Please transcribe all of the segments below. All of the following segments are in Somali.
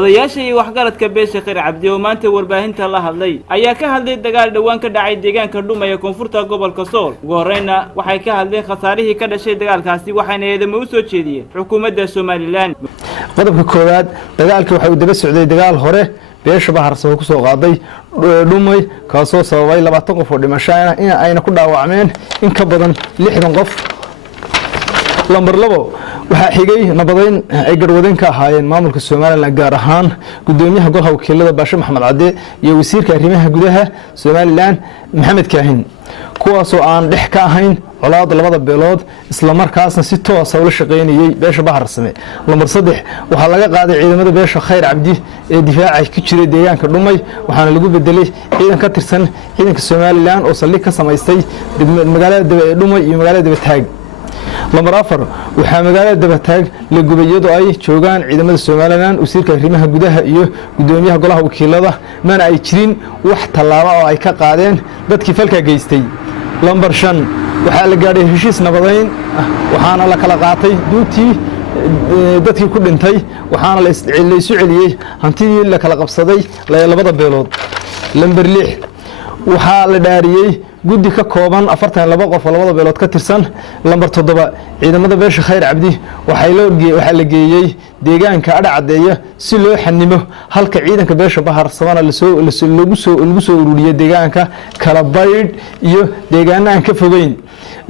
odayaasha iyo waxgaradka beesha Khayr Cabdi oo maanta warbaahinta la hadlay ayaa ka hadlay dagaal dhawaan ka dhacay deegaanka Dhumay ee koonfurta gobolka Sool. ugu horreynna waxay ka hadleen khasaarihii ka dhashay dagaalkaasi waxayna eedamo u soo jeediyeen xukuumadda Soomaaliland. qodobka koowaad dagaalkii waxa uu daba socday dagaal hore beesha Baharsamo ku soo qaaday Dhumay kaasoo sababay 20 qof oo dhimasho in ayna ku dhaawacmeen in ka badan 60 qof. lambar 2 waxa xigay nabadeyn ay garwadeen ka ahaayeen maamulka Soomaaliland gaar ahaan gudoomiyaha golaha wakiilada Baasha Maxamed Cadde iyo wasiirka arrimaha gudaha Soomaaliland Maxamed Kaahin kuwaas oo aan dhex ka ahayn colaad labada beelood isla markaasna si toos ah u shaqeynayay beesha Baharsame. lambar 3 waxa laga qaaday ciidamada beesha Khayr Cabdi ee difaaca ka jiray deegaanka Dhumay waxaana lagu bedelay ciidan ka tirsan ciidanka Soomaaliland oo saldhig ka samaystay magaalada Dhumay iyo magaalada Dabataag. lambar 4 waxa magaalada Dabataag la gubayado ay joogaan ciidamada Soomaaliland wasiirka arrimaha gudaha iyo gudoomiyaha golaha wakiilada mana ay jirin wax talaabo oo ay ka qaadeen dadkii falka geystay. lambar 5 waxa la gaaray heshiis nabadeyn waxaana la kala qaatay duutii dadkii ku dhintay waxaana la isu celiyay hantidii la kala qabsaday labada beelood. lambar 6 waxa la dhaariyay guddi ka kooban 42 qof oo labada beelood ka tirsan. lambar 7 ciidamada beesha Khayr Cabdi waxa la geeyay deegaanka Adhacadeeya si loo xanimo halka ciidanka beesha Baharsamo lagu soo ururiyay deegaanka kala baydh iyo deegaanada ka fogeyn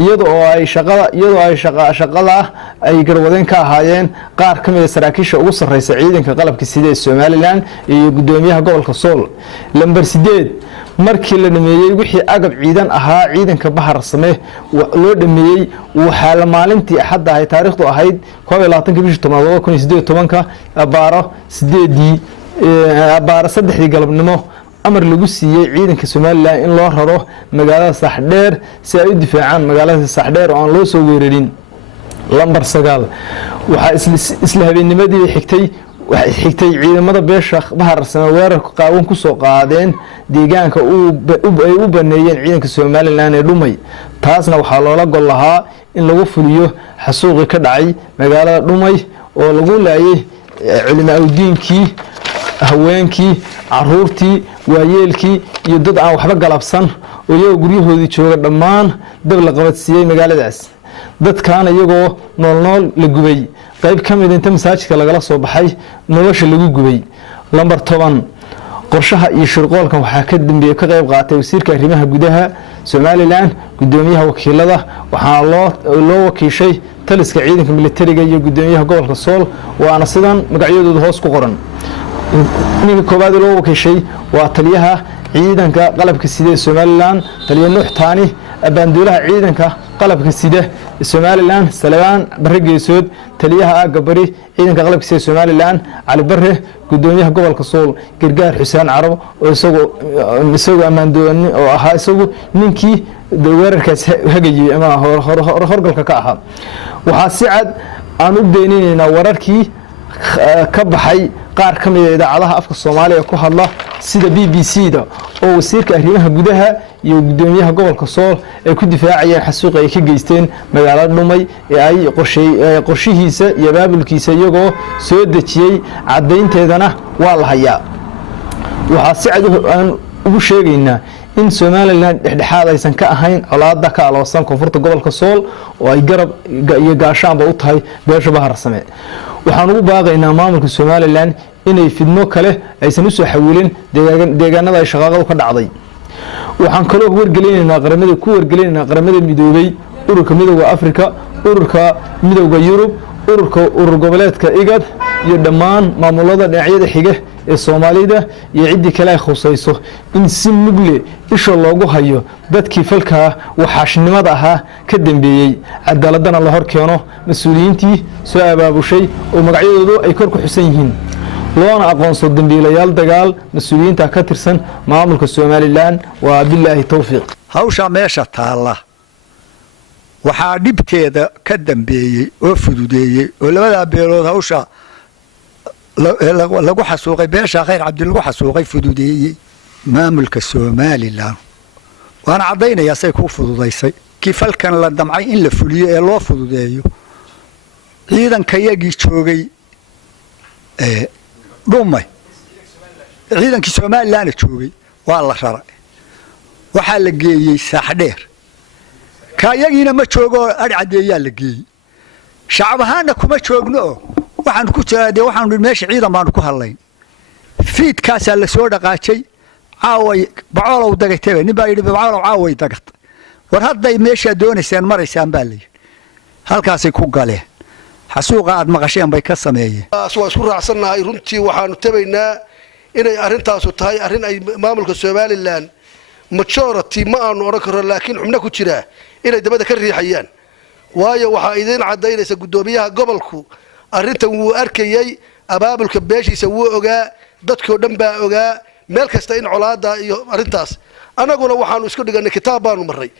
iyadoo ay shaqada ay garwadeen ka ahaayeen qaar ka mid ah saraakiisha ugu sareysa ciidanka qalabka sida ee Soomaaliland iyo gudoomiyaha gobolka Sool. lambar 8 markii la dhameeyay wixii agab ciidan ahaa ciidanka Baharsame loo dhameeyay waxa la maalintii axadda ay taariikhdu ahayd 12 bishii 2018 abaaro 3 galabnimo amar lagu siiyay ciidanka Soomaaliland in loo raro magaalada Saxdheer si ay u difaacaan magaalada Saxdheer oo aan loo soo weerarin. lambar 9 waxa isla habeennimadii xigtay ciidamada beesha Baharsame weerar qaawan ku soo qaadeen deegaanka ay u baneeyeen ciidanka Soomaaliland ee Dhumay taasna waxa loola gol lahaa in lagu fuliyo xasuuqi ka dhacay magaalada Dhumay oo lagu laayay culimada diinkii haweenkii caruurtii waayeelkii iyo dad aan waxba galabsan oo iyaga guryahoodii jooga dhammaan dab la qabadsiiyay magaaladaas. dadkaan iyagoo nool la gubay qayb ka mid inta masaajidka lagala soo baxay nolosha lagu gubay. lambar 10 qorshaha iyo shirqoolkan waxa ka dambeeyay ka qayb qaatay wasiirka arrimaha gudaha Soomaaliland gudoomiyaha wakiilada waxa loo wakiishay taliska ciidanka militariga iyo gudoomiyaha gobolka Sool waana sidan magacyadooda hoos ku qoran. ninka koobaad loo wakiishay waa taliyaha ciidanka qalabka sida Soomaaliland taliye Nuux Taani abaanduulaha ciidanka qalabka sida Soomaaliland Salmaan Barregeesood taliyaha Gabari ciidanka qalabka sida Soomaaliland Cali Barre gudoomiyaha gobolka Sool Gargaar Xuseen Carab oo isagu amaandooni oo ahaa isagu ninkii weerarkaas hagayay ama horgalka ka ahaa. waxa si cad aan u beeninaynaa wararkii ka baxay qaar ka mid ah idaacadaha afka Soomaaliya ku hadla sida BBC-da oo wasiirka arrimaha gudaha iyo gudoomiyaha gobolka Sool ay ku difaacayeen xasuuq ay ka geysteen magaalada Dhumay ee ay qorshihiisa iyo baabulkiisa iyagoo soo dejiyay cadeynteedana waa la hayaa. waxa si cad aan ugu sheegaynaa in Soomaaliland dhexdhexaad aysan ka ahayn colaadda ka aloosan koonfurta gobolka Sool oo ay garab iyo gaashaanba u tahay beesha Baharsame. waxaan ugu baaqaynaa maamulka Soomaaliland inay fidno kale aysan u soo xawilin deegaanada ay shaqaqadu ka dhacday. waxaan kale oo wargelinaynaa qaramada midoobay ururka midowga Afrika ururka midowga Yurub urur goboleedka IGAD iyo dhammaan maamulada dhinacyada xiga ee Soomaalida iyo cidii kale ay khusayso in si mugle isha loogu hayo dadkii falka waxaashnimada ahaa ka dambeeyay cadaaladana la hor keeno mas'uuliyiintii soo abaabushay oo magacyadoodu ay kor ku xusan yihiin loona aqoonsado dambiilayaal dagaal mas'uuliyiinta ka tirsan maamulka Soomaaliland waa billahi tawfiiq. hawsha meesha taala waxaa dhibteeda ka dambeeyay oo fududeeyay oo labada beelood hawsha lagu xasuuqay beesha Khayr Cabdi lagu xasuuqay fududeeyay maamulka Soomaaliland waana cadeynaya say ku fududeysay kii falkan la damcay in la fuliyo ee loo fududeeyo ciidanka yagii joogay dhumay ciidankii Soomaaliland joogay waa la raray waxa la geeyay Saaxdheer ka yagiina ma joogo adcadeeyaa la geeyay shacab ahaana kuma joogno waxaan ku jiraadee waxaan meesha ciidan baan ku hadlayn fiidkaas la soo dhaqaajay caaway bacoolow dagtay nin baa yiri bacoolow caaway dagtay war hadday meesha doonaysaan maraysaan baa leeyahay halkaasay ku galeen xasuuqa aad maqasheen bay ka sameeyeen waa isku raacsanahay runtii waxaanu tabaynaa inay arrintaas tahay arrin ay maamulka Soomaaliland majority ma aanu oran karo laakiin xubno ku jira inay dabada ka riixayaan waayo waxa idin cadeynaysa gudoomiyaha gobolku arrintan wuu arkayay abaabulka beeshiisa wuu ogaa dadkoo dhan baa ogaa meel kasta in colaada iyo arrintaas anaguna waxaanu isku dhiganay kitaab baanu maray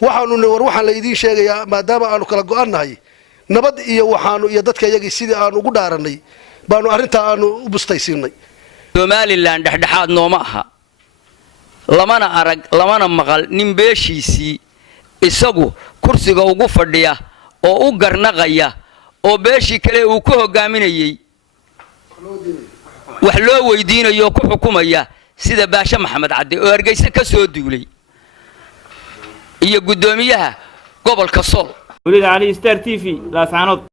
waxaanu war waxaan la idin sheegayaa maadaama aanu kala go'anahay nabad iyo waxaanu iyo dadka iyagii sidii aanu ugu dhaaranay baanu arrinta aanu u bustaysiinay Soomaaliland dhexdhexaad nooma aha lamana arag lamana maqal nin beeshiisii isagu kursiga ugu fadhiya oo u garnaqaya oo beeshii kale uu ku hogaaminayay wax loo weydiinayo ku xukumaya sida Baasha Maxamed Cadde oo Hargeysa ka soo duulay iyo gudoomiyaha gobolka Sool وليد علي ستار TV لا سعنود